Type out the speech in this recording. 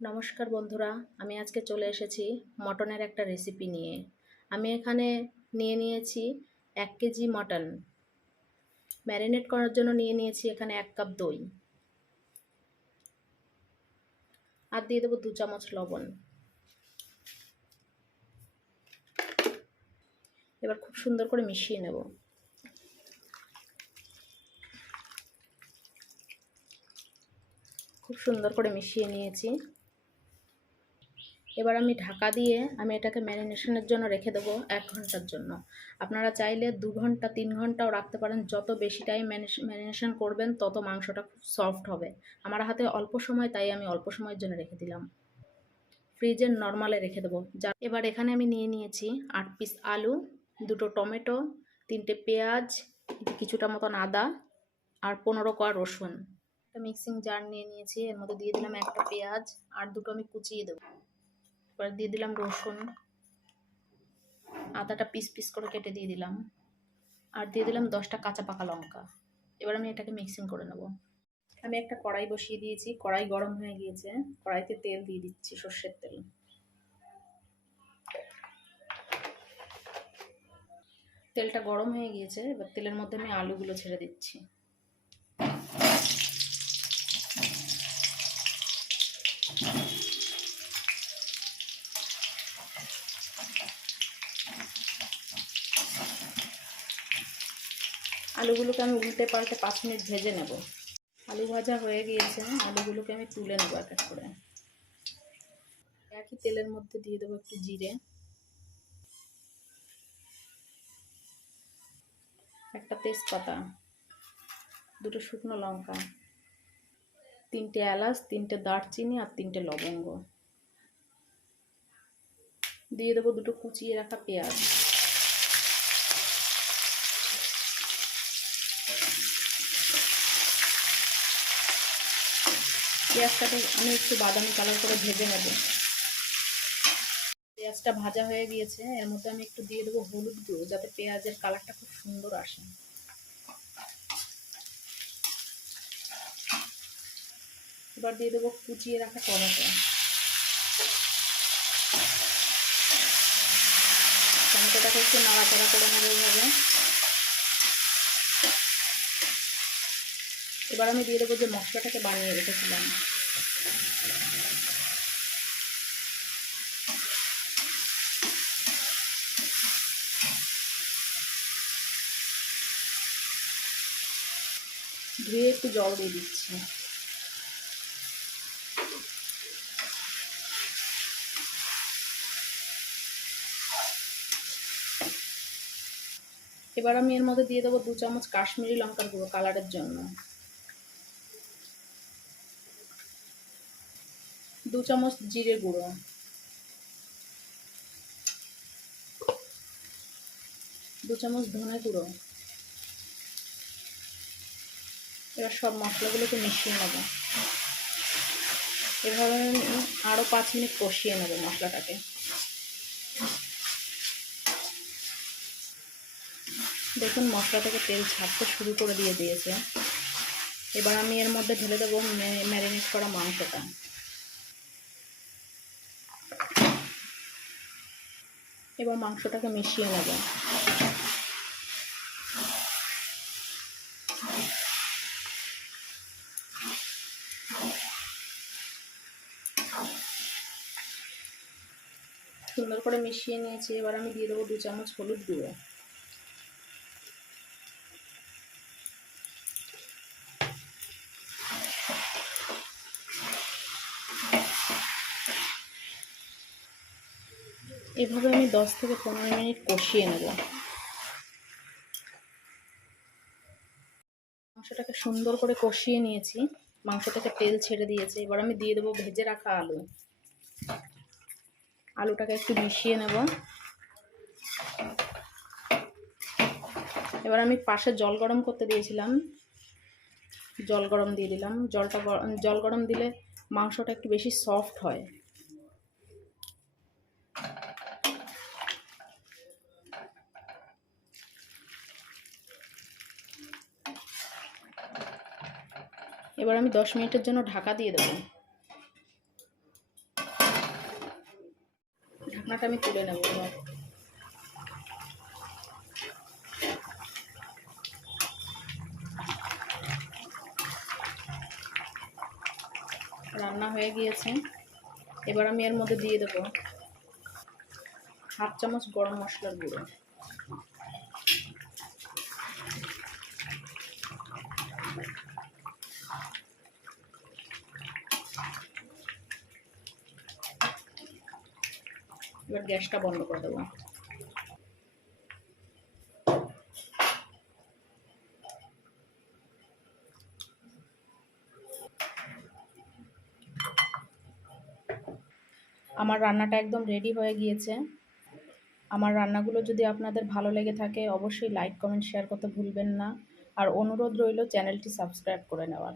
নমস্কার বন্ধুরা, আমি আজকে চলে এসেছি মটনের একটা রেসিপি নিয়ে। আমি এখানে নিয়ে নিয়েছি 1 কেজি মটন। ম্যারিনেট করার জন্য নিয়ে নিয়েছি এখানে 1 কাপ দই, আর দিয়ে দেবো 2 চামচ লবণ। এবার খুব সুন্দর করে মিশিয়ে নেব। খুব সুন্দর করে মিশিয়ে নিয়েছি। এবার আমি ঢাকা দিয়ে এটাকে ম্যারিনেশনের জন্য রেখে দেবো 1 ঘন্টার জন্য। আপনারা চাইলে 2 ঘন্টা 3 ঘন্টাও রাখতে পারেন। যত বেশি টাইম ম্যারিনেশন করবেন তত মাংসটা খুব সফট হবে। আমার হাতে অল্প সময়, তাই আমি অল্প সময়ের জন্য রেখে দিলাম। ফ্রিজের নর্মালে রেখে দেবো। এবার এখানে আমি নিয়ে নিয়েছি 8 পিস আলু, 2টো টমেটো, 3টে পেঁয়াজ, কিছুটা মতন আদা আর 15 কোয়া রসুন। একটা মিক্সিং জার নিয়ে নিয়েছি, এর মধ্যে দিয়ে দিলাম একটা পেঁয়াজ আর 2টো আমি কুচিয়ে দেবো। এবার দিয়ে দিলাম রসুন, আদাটা পিস পিস করে কেটে দিয়ে দিলাম, আর দিয়ে দিলাম 10টা কাঁচা পাকা লঙ্কা। এবার আমি এটাকে মিক্সিং করে নেব। আমি একটা কড়াই বসিয়ে দিয়েছি, কড়াই গরম হয়ে গিয়েছে। কড়াইতে তেল দিয়ে দিচ্ছি, সর্ষের তেল। তেলটা গরম হয়ে গিয়েছে, এবার তেলের মধ্যে আমি আলুগুলো ছেড়ে দিচ্ছি। আলুগুলোকে আমি উল্টে পাল্টে 5 মিনিট ভেজে নেব। আলু ভাজা হয়ে গিয়েছে, আলুগুলোকে আমি তুলে নেব এক এক করে। একই তেলের মধ্যে দিয়ে দেবো একটু জিরে, একটা তেজপাতা, 2টো শুকনো লঙ্কা, 3টে এলাচ, 3টে দারচিনি আর 3টে লবঙ্গ। দিয়ে দেবো 2টো কুচিয়ে রাখা পেঁয়াজ। পেঁয়াজটাকে আমি একটু বাদামি কালার করে ভেজে নেব। পেঁয়াজটা ভাজা হয়ে গিয়েছে, এর মধ্যে আমি একটু দিয়ে দেবো হলুদ গুঁড়ো, যাতে পেঁয়াজের কালারটা খুব সুন্দর আসে। এবার দিয়ে দেবো কুচিয়ে রাখা টমেটো। টমেটোটাকে একটু নাড়াচাড়া করে নেবো এইভাবে। এবার আমি দিয়ে দেবো যে মশলাটাকে বানিয়ে রেখেছিলাম। ধুয়ে একটু জল দিয়ে দিচ্ছি। এবার আমি এর মধ্যে দিয়ে দেবো 2 চামচ কাশ্মীরি লঙ্কার গুঁড়ো কালারের জন্য, 2 চামচ জিরে গুঁড়ো, 2 চামচ ধনে গুঁড়ো। এবার সব মশলাগুলোকে মিশিয়ে নেব। এভাবে আরও 5 মিনিট কষিয়ে নেব মশলাটাকে। দেখুন মশলা থেকে তেল ছাড়তে শুরু করে দিয়েছে। এবার আমি এর মধ্যে ঢেলে দেবো ম্যারিনেট করা মাংসটা। এবার মাংসটাকে মিশিয়ে নেব। সুন্দর করে মিশিয়ে নিয়েছি। এবার আমি দিয়ে দেবো 2 চামচ হলুদ গুঁড়ো, এভাবে আমি 10 থেকে 15 মিনিট কষিয়ে নেব। মাংসটাকে সুন্দর করে কষিয়ে নিয়েছি, মাংস থেকে তেল ছেড়ে দিয়েছে। এবার আমি দিয়ে দেবো ভেজে রাখা আলু। আলুটাকে একটু মিশিয়ে নেব। এবার আমি পাশে জল গরম করতে দিয়েছিলাম, জল গরম দিয়ে দিলাম। জল গরম দিলে মাংসটা একটু বেশি সফট হয়। এবার আমি 10 মিনিটের জন্য ঢাকা দিয়ে দেবো। ঢাকনাটা আমি তুলে নেব এবার। রান্না হয়ে গিয়েছে। এবার আমি এর মধ্যে দিয়ে দেবো 1/2 চামচ গরম মশলার গুঁড়ো, এবার গ্যাসটা বন্ধ করে দেবো। আমার রান্নাটা একদম রেডি হয়ে গিয়েছে। আমার রান্নাগুলো যদি আপনাদের ভালো লেগে থাকে অবশ্যই লাইক কমেন্ট শেয়ার করতে ভুলবেন না। আর অনুরোধ রইল চ্যানেলটি সাবস্ক্রাইব করে নেওয়ার।